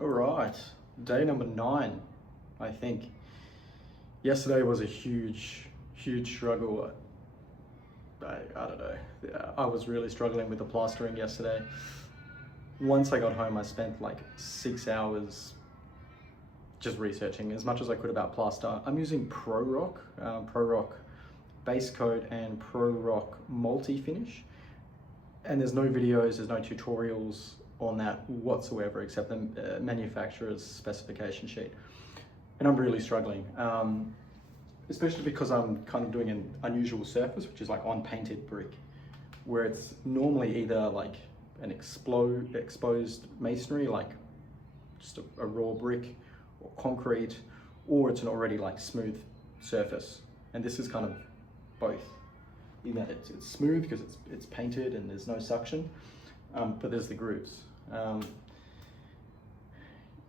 All right, day number 9, I think. Yesterday was a huge struggle. I don't know. I was really struggling with the plastering yesterday. Once I got home, I spent like 6 hours just researching as much as I could about plaster. I'm using Pro Rock base coat and Pro Rock multi-finish. And there's no videos, there's no tutorials on that whatsoever except the manufacturer's specification sheet. And I'm really struggling, especially because I'm kind of doing an unusual surface, which is like on painted brick, where it's normally either like an exposed masonry, like just a raw brick or concrete, or it's an already like smooth surface. And this is kind of both, in that it's smooth because it's painted and there's no suction, but there's the grooves.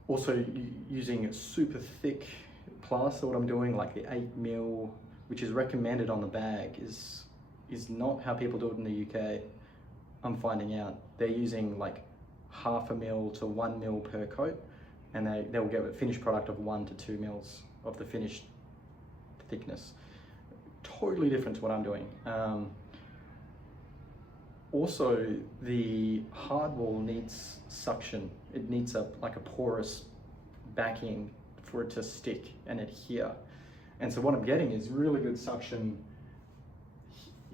Also using a super thick plaster, what I'm doing, like the 8mm, which is recommended on the bag, is not how people do it in the UK. I'm finding out they're using like 0.5 mil to 1 mil per coat, and they'll get a finished product of 1 to 2 mils of the finished thickness. Totally different to what I'm doing. Also, the hardwall needs suction. It needs like a porous backing for it to stick and adhere. And so what I'm getting is really good suction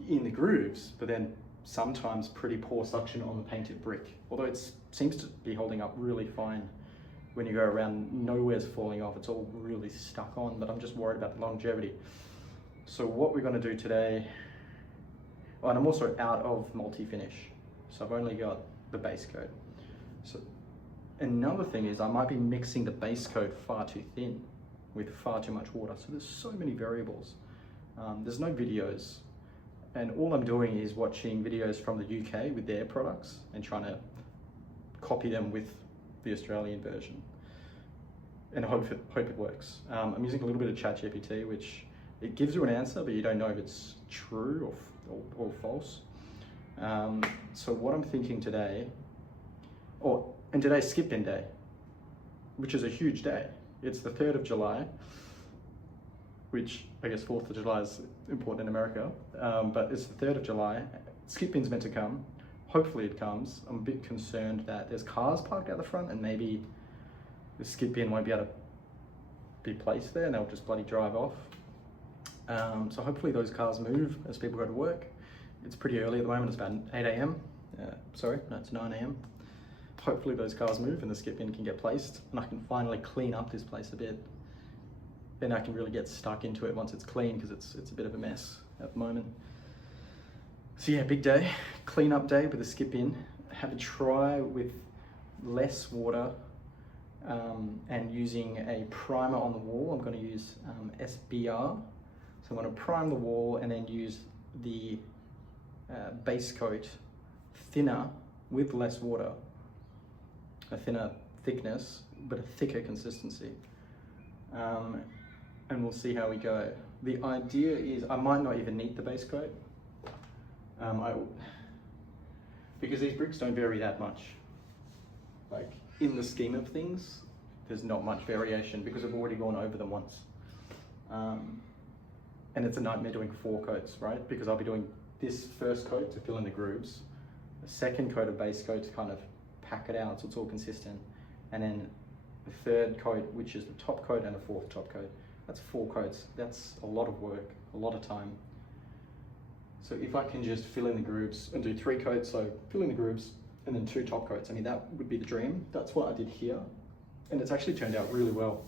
in the grooves, but then sometimes pretty poor suction on the painted brick. Although it seems to be holding up really fine when you go around, nowhere's falling off, it's all really stuck on, but I'm just worried about the longevity. So what we're gonna do today, and I'm also out of multi-finish, so I've only got the base coat. So another thing is I might be mixing the base coat far too thin with far too much water. So there's so many variables. There's no videos, and all I'm doing is watching videos from the UK with their products and trying to copy them with the Australian version and hope it works. I'm using a little bit of ChatGPT, which it gives you an answer, but you don't know if it's true or false. So what I'm thinking today, and today's skip bin day, which is a huge day. It's the 3rd of July, which I guess 4th of July is important in America, but it's the 3rd of July. Skip bin's meant to come. Hopefully it comes. I'm a bit concerned that there's cars parked out the front and maybe the skip bin won't be able to be placed there and they'll just bloody drive off. So hopefully those cars move as people go to work. It's pretty early at the moment, it's about 8 a.m. Sorry, no, it's 9 a.m. Hopefully those cars move and the skip bin can get placed and I can finally clean up this place a bit. Then I can really get stuck into it once it's clean, because it's a bit of a mess at the moment. So yeah, big day, clean up day with the skip bin. Have a try with less water and using a primer on the wall. I'm going to use SBR. So I'm going to prime the wall and then use the base coat thinner with less water, a thinner thickness, but a thicker consistency. And we'll see how we go. The idea is I might not even need the base coat, because these bricks don't vary that much. Like in the scheme of things, there's not much variation because I've already gone over them once. And it's a nightmare doing 4 coats, right? Because I'll be doing this first coat to fill in the grooves, the second coat of base coat to kind of pack it out so it's all consistent, and then the third coat, which is the top coat, and a 4th top coat. That's 4 coats. That's a lot of work, a lot of time. So if I can just fill in the grooves and do 3 coats, so fill in the grooves and then 2 top coats, I mean, that would be the dream. That's what I did here. And it's actually turned out really well.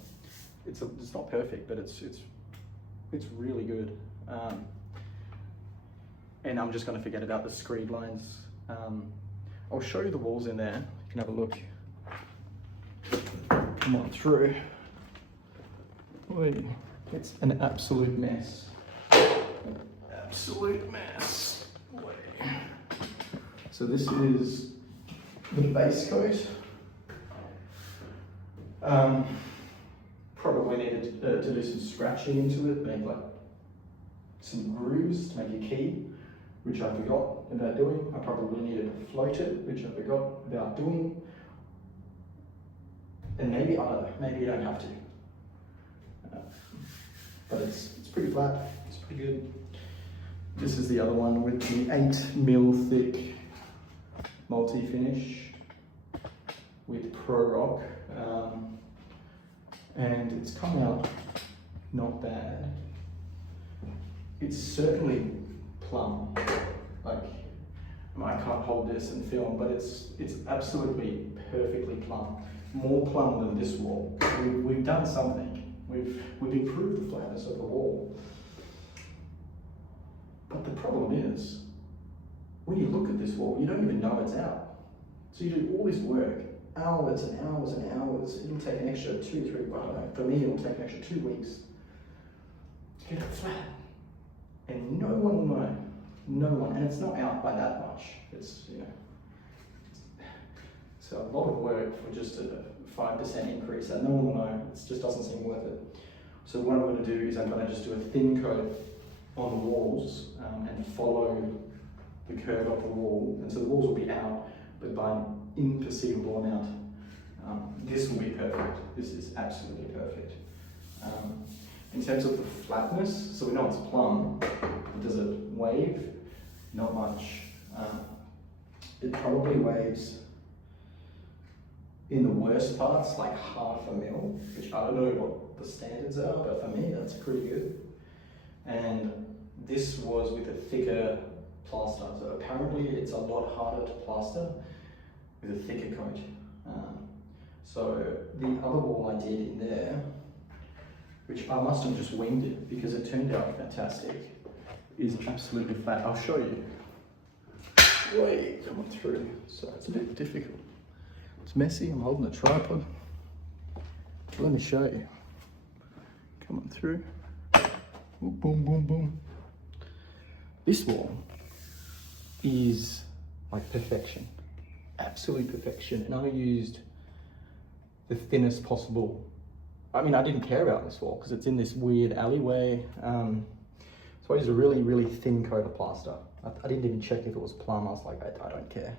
It's not perfect, but it's really good. And I'm just gonna forget about the screed lines. I'll show you the walls in there. You can have a look. Come on through. It's an absolute mess. An absolute mess. So this is the base coat. Probably needed to do some scratching into it, make like some grooves to make a key, which I forgot about doing. I probably needed to float it, which I forgot about doing. And maybe, I don't know, maybe you don't have to. But it's pretty flat, it's pretty good. This is the other one with the 8mm thick multi-finish with Pro Rock. And it's come out not bad. It's certainly plumb. Like, I can't hold this and film, but it's absolutely perfectly plumb. More plumb than this wall. We've done something. We've improved the flatness of the wall. But the problem is, when you look at this wall, you don't even know it's out. So you do all this work, hours and hours and hours. It'll take an extra 2, 3, I don't know, for me it'll take an extra 2 weeks to get it flat. And no one will know. No one, and it's not out by that much. It's, you know, so a lot of work for just a 5% increase, and no one will know. It just doesn't seem worth it. So what I'm going to do is I'm going to just do a thin coat on the walls and follow the curve of the wall, and so the walls will be out, but by an imperceivable amount. This will be perfect. This is absolutely perfect. In terms of the flatness, so we know it's plumb. Does it wave? Not much. It probably waves in the worst parts like 1/2 mil, which I don't know what the standards are, but for me that's pretty good. And this was with a thicker plaster, so apparently it's a lot harder to plaster with a thicker coat. So the other wall I did in there, which I must have just winged it because it turned out fantastic, is absolutely flat. I'll show you. Wait, coming through. So it's a bit difficult. It's messy, I'm holding a tripod. Let me show you. Coming through. Boom, boom, boom, boom. This wall is like perfection. Absolute perfection. And I used the thinnest possible. I mean, I didn't care about this wall because it's in this weird alleyway. So I used a really, really thin coat of plaster. I didn't even check if it was plumb. I was like, I don't care.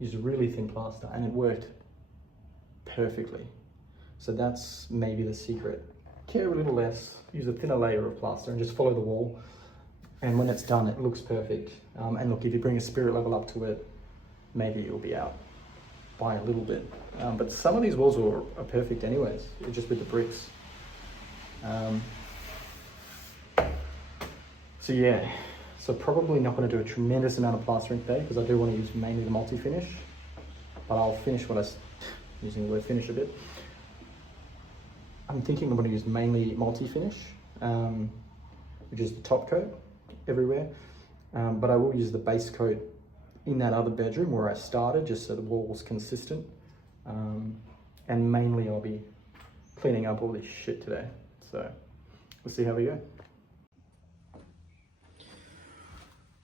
Used a really thin plaster and it worked perfectly. So that's maybe the secret. Care a little less, use a thinner layer of plaster and just follow the wall. And when it's done, it looks perfect. And look, if you bring a spirit level up to it, maybe it'll be out by a little bit. But some of these walls are perfect anyways, just with the bricks. So yeah, so probably not going to do a tremendous amount of plastering today because I do want to use mainly the multi-finish, but I'll finish using the word finish a bit. I'm thinking I'm going to use mainly multi-finish, which is the top coat everywhere, but I will use the base coat in that other bedroom where I started, just so the wall was consistent. And mainly I'll be cleaning up all this shit today. So we'll see how we go.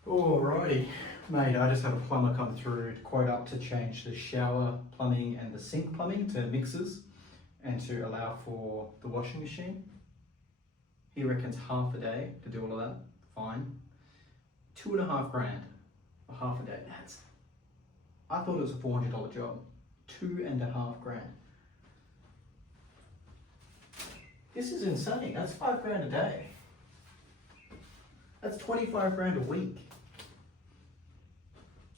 Alrighty, mate, I just had a plumber come through to quote up to change the shower plumbing and the sink plumbing to mixers and to allow for the washing machine. He reckons half a day to do all of that, fine. $2.5 grand for half a day. I thought it was a $400 job. $2.5 grand. This is insane. That's $5 grand a day. That's 25 grand a week.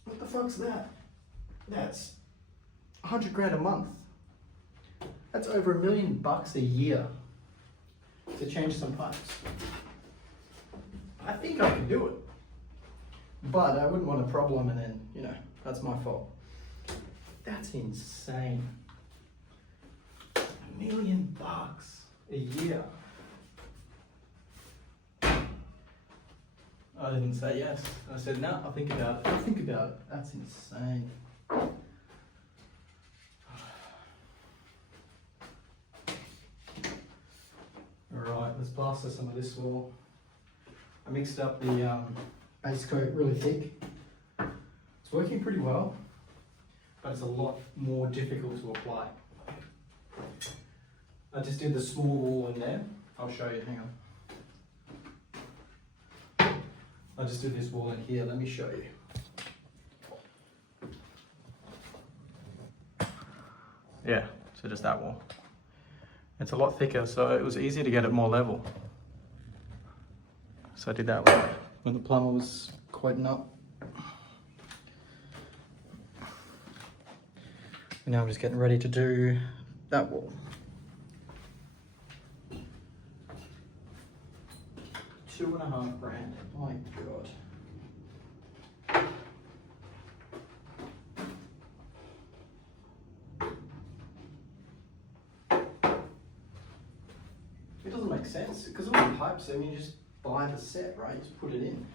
What the fuck's that? That's 100 grand a month. That's over $1 million a year to change some pipes. I think I can do it, but I wouldn't want a problem and then, you know, that's my fault. That's insane. $1 million a year. I didn't say yes. I said, no, I'll think about it. I'll think about it. That's insane. Alright, let's plaster some of this wall. I mixed up the base coat really thick. It's working pretty well, but it's a lot more difficult to apply. I just did the small wall in there. I'll show you, hang on. I just did this wall in here, let me show you. Yeah, So just that wall. It's a lot thicker, so it was easier to get it more level. So I did that when the plumber was quoting up. And now I'm just getting ready to do that wall. $2,500. My God. It doesn't make sense because all the pipes, I mean, you just buy the set, right? You just put it in.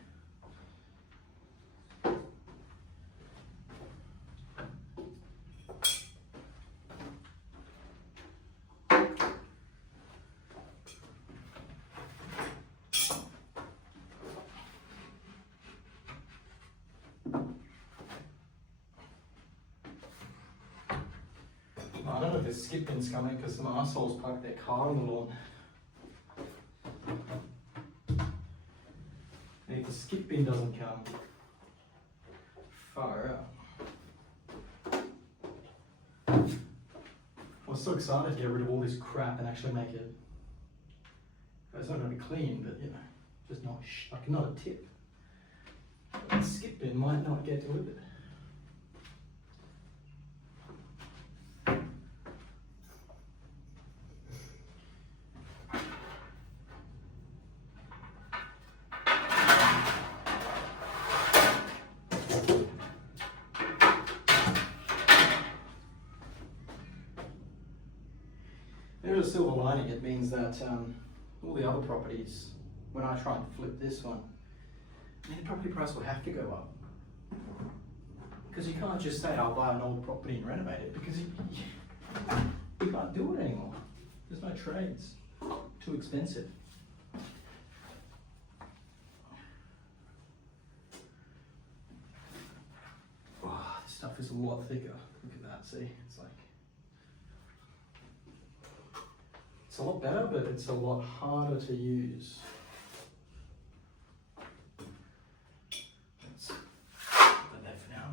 I don't know if there's skip bins coming because some assholes parked their car on the lawn. And if the skip bin doesn't come, far out. I was so excited to get rid of all this crap and actually make it. It's not going to be clean, but you know, just not like not a tip. But the skip bin might not get delivered. There's a silver lining. It means that all the other properties, when I try and flip this one, I mean, the property price will have to go up. Because you can't just say, I'll buy an old property and renovate it, because you can't do it anymore. There's no trades. Too expensive. Oh, this stuff is a lot thicker. Look at that, see? It's like, it's a lot better, but it's a lot harder to use. Let's put that for now.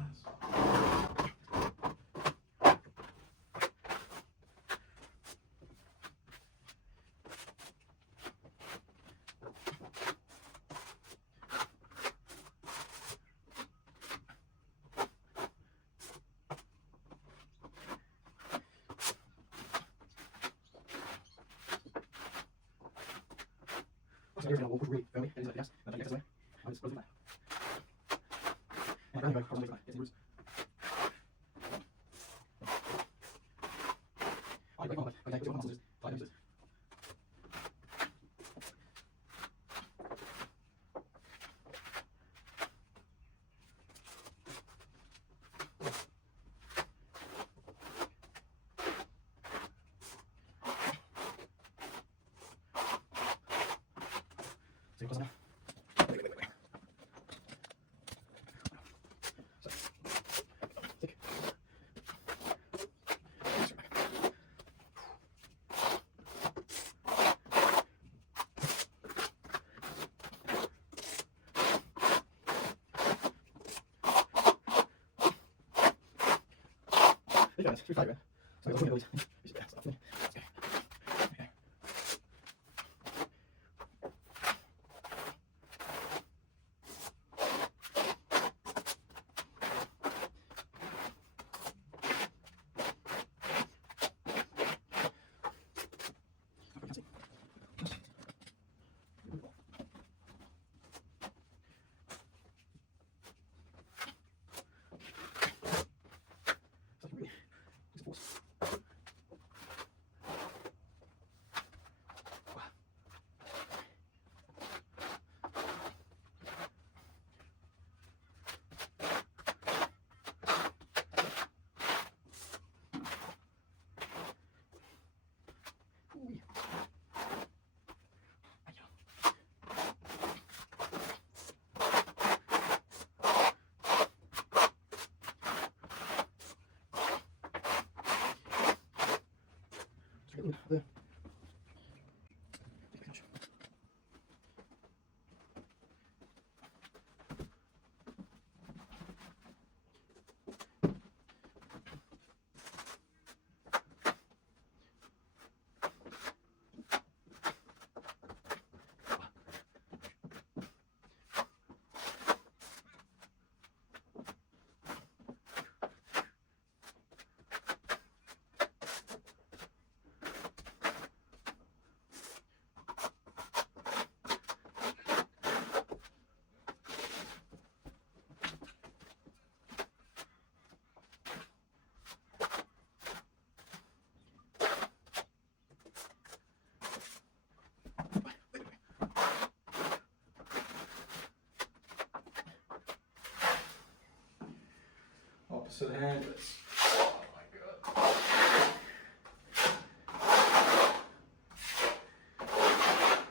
So the hand is, oh my god.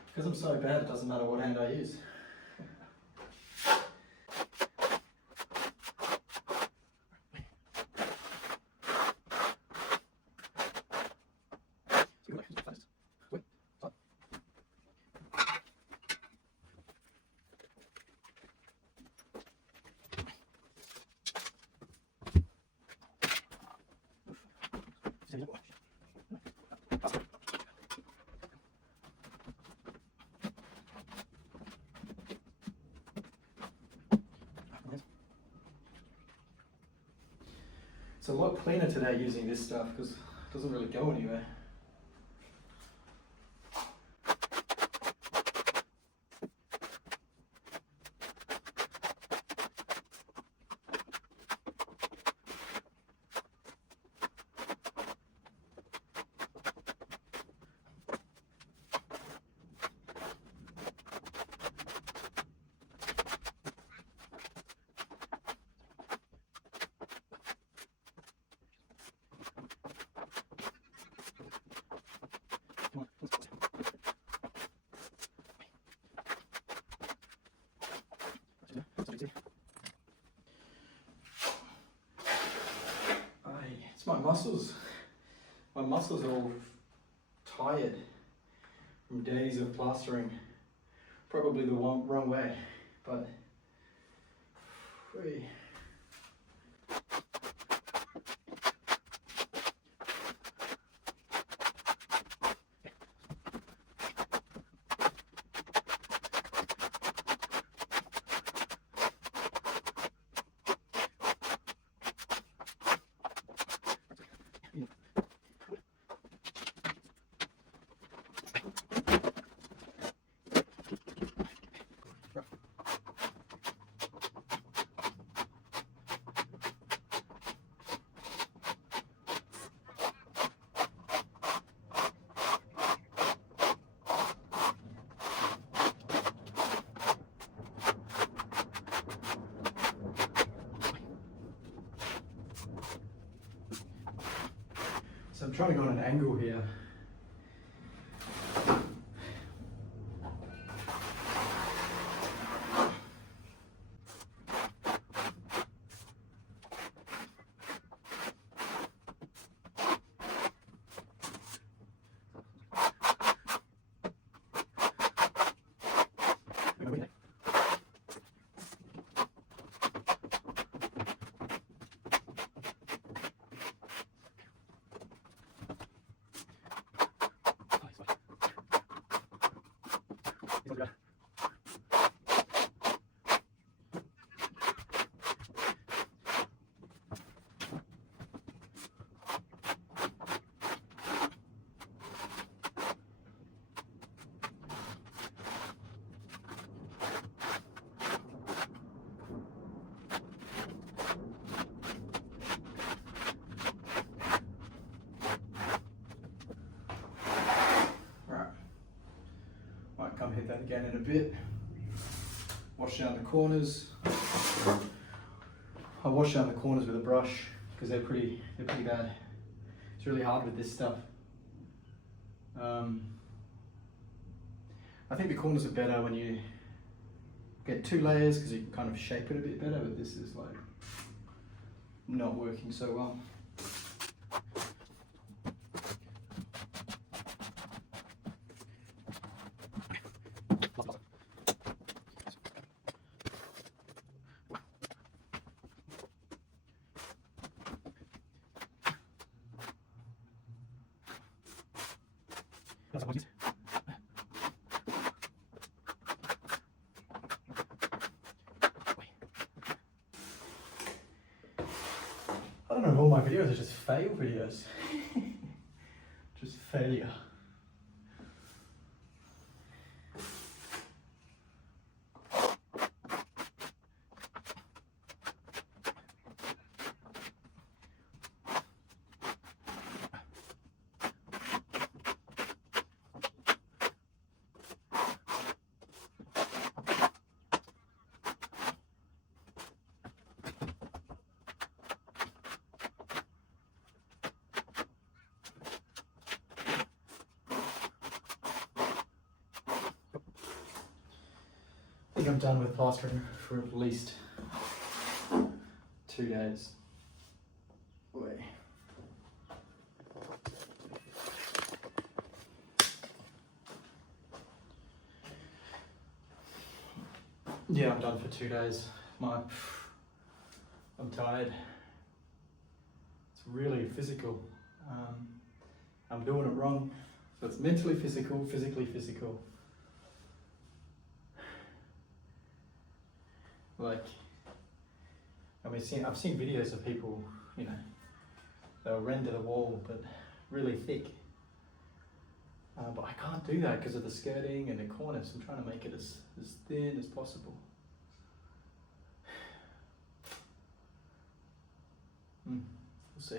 Because I'm so bad, it doesn't matter what hand I use. It's a lot cleaner today using this stuff because it doesn't really go anywhere. It's my muscles. My muscles are all tired from days of plastering. Probably the wrong way, but free. So I'm trying to go on an angle here. Come hit that again in a bit. Wash down the corners. I wash down the corners with a brush because they're pretty bad. It's really hard with this stuff. I think the corners are better when you get 2 layers because you can kind of shape it a bit better, but this is like not working so well. I don't know if all my videos are just fail videos. Just failure. think I'm done with plastering for at least 2 days. Wait. Yeah, I'm done for 2 days. I'm tired. It's really physical. I'm doing it wrong. So it's mentally physical, physically physical. Like, I mean, I've seen videos of people, you know, they'll render the wall, but really thick. But I can't do that because of the skirting and the corners. I'm trying to make it as thin as possible. We'll see.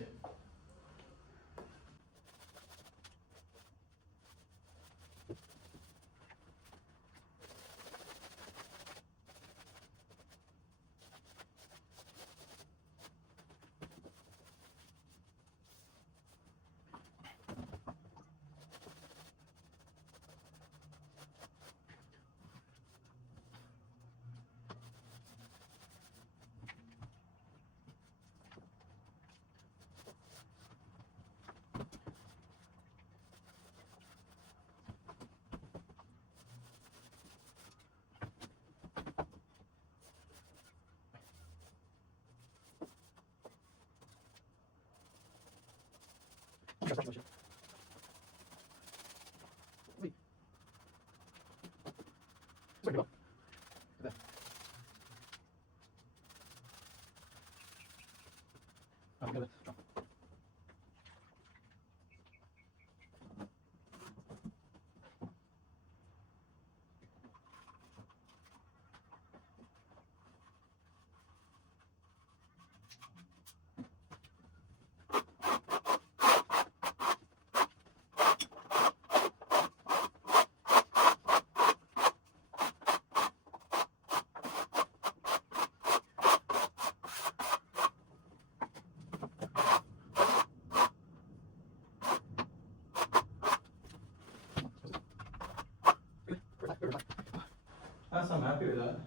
I'm happy with that.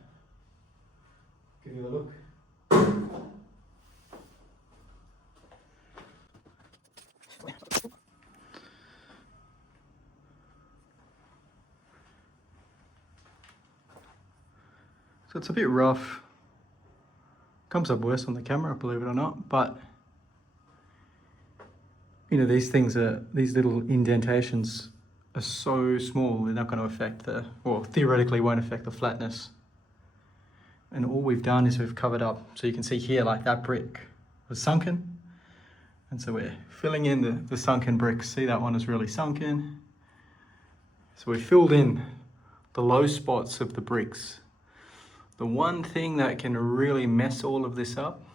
Give you a look. So it's a bit rough. Comes up worse on the camera, believe it or not, but you know, these little indentations are so small, they're not going to affect or theoretically won't affect the flatness. And all we've done is we've covered up. So you can see here, like that brick was sunken. And so we're filling in the sunken bricks. See, that one is really sunken. So we filled in the low spots of the bricks. The one thing that can really mess all of this up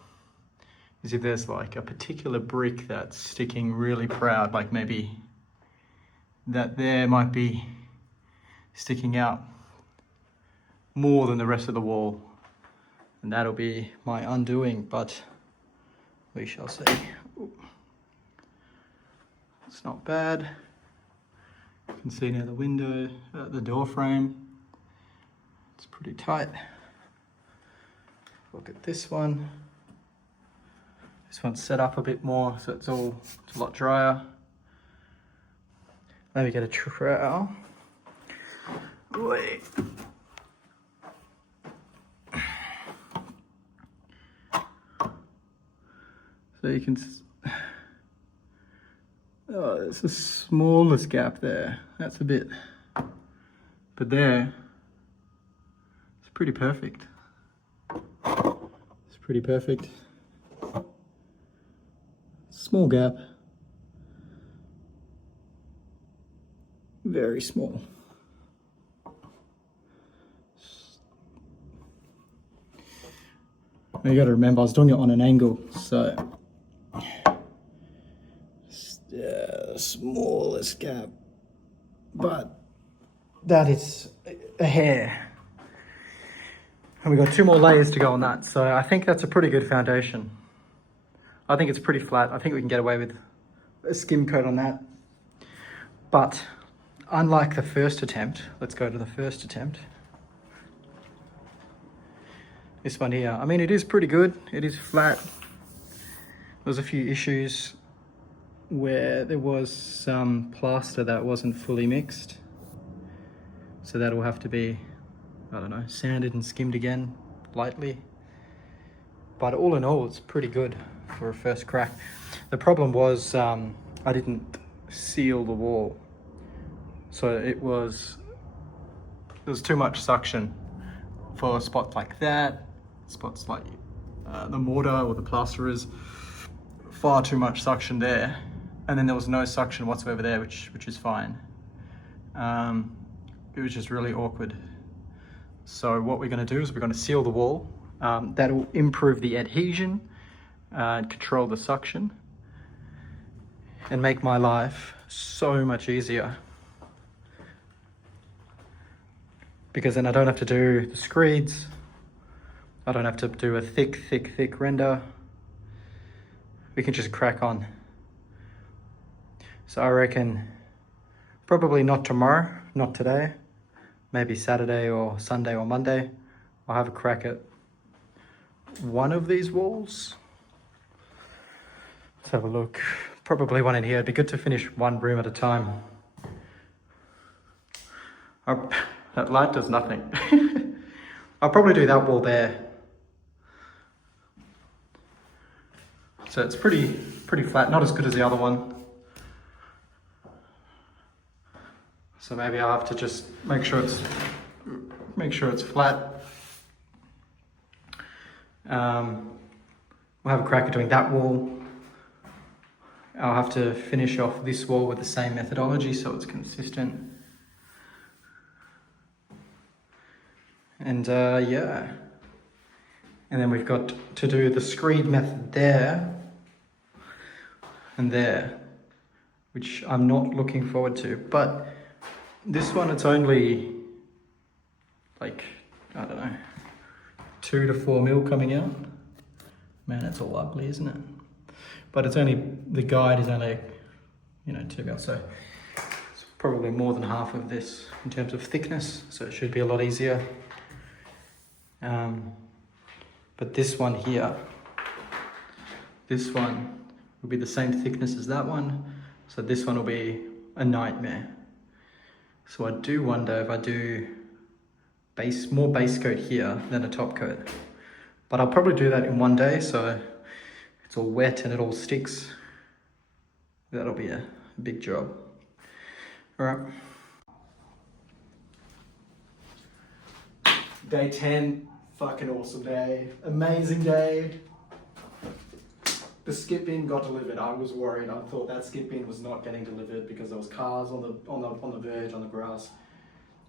is if there's like a particular brick that's sticking really proud, like maybe that there might be sticking out more than the rest of the wall. And that'll be my undoing, but we shall see. Ooh. It's not bad. You can see near the window, the door frame. It's pretty tight. Look at this one. This one's set up a bit more, so it's a lot drier. Let me get a trowel. Wait. So you can, oh, there's the smallest gap there. That's a bit, but there, it's pretty perfect. It's pretty perfect. Small gap. Very small. Now you got to remember, I was doing it on an angle, so smallest gap, but that is a hair. And we've got 2 more layers to go on that, so I think that's a pretty good foundation. I think it's pretty flat. I think we can get away with a skim coat on that. But unlike the first attempt, let's go to the first attempt. This one here, I mean, it is pretty good. It is flat. There's a few issues where there was some plaster that wasn't fully mixed. So that'll have to be, I don't know, sanded and skimmed again lightly. But all in all, it's pretty good for a first crack. The problem was I didn't seal the wall. So there was too much suction for spots like that, spots like the mortar or the plaster is far too much suction there. And then there was no suction whatsoever there, which is fine. It was just really awkward. So what we're going to do is we're going to seal the wall. That'll improve the adhesion, control the suction, and make my life so much easier. Because then I don't have to do the screeds. I don't have to do a thick render. We can just crack on. So I reckon probably not tomorrow, not today, maybe Saturday or Sunday or Monday, I'll have a crack at one of these walls. Let's have a look. Probably one in here. It'd be good to finish one room at a time. That light does nothing. I'll probably do that wall there. So it's pretty flat, not as good as the other one. So maybe I'll have to just make sure it's flat. We'll have a crack at doing that wall. I'll have to finish off this wall with the same methodology so it's consistent. And yeah. And then we've got to do the screed method there and there, which I'm not looking forward to. But this one, it's only like, I don't know, 2 to 4 mil coming out. Man, it's all ugly, isn't it? But it's only, the guide is only, 2 mil. So it's probably more than half of this in terms of thickness. So it should be a lot easier. But this one here, this one will be the same thickness as that one. So this one will be a nightmare. So I do wonder if I do more base coat here than a top coat. But I'll probably do that in one day, so it's all wet and it all sticks. That'll be a big job. All right. Day 10, fucking awesome day. Amazing day. The skip bin got delivered. I was worried. I thought that skip bin was not getting delivered because there was cars on the verge, on the grass.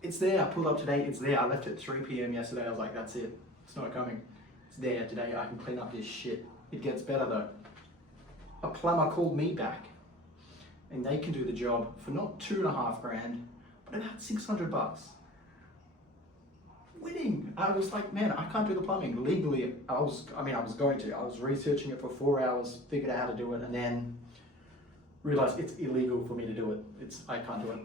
It's there. I pulled up today. It's there. I left at 3 p.m. yesterday. I was like, that's it. It's not coming. It's there today. I can clean up this shit. It gets better though. A plumber called me back, and they can do the job for not $2.5 grand, but about $600. Winning. I was like, man, I can't do the plumbing legally. I was going to. I was researching it for 4 hours, figured out how to do it, and then realized it's illegal for me to do it. I can't do it.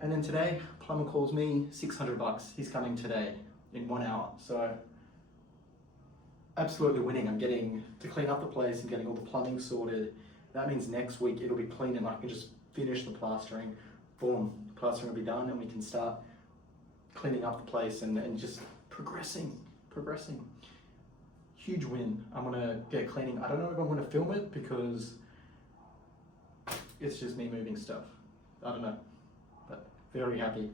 And then today, plumber calls me, $600. He's coming today in 1 hour. So absolutely winning. I'm getting to clean up the place and getting all the plumbing sorted. That means next week it'll be clean and I can just finish the plastering. Boom, plastering will be done and we can start cleaning up the place and just progressing. Huge win. I'm gonna get cleaning. I don't know if I'm gonna film it because it's just me moving stuff. I don't know, but very happy.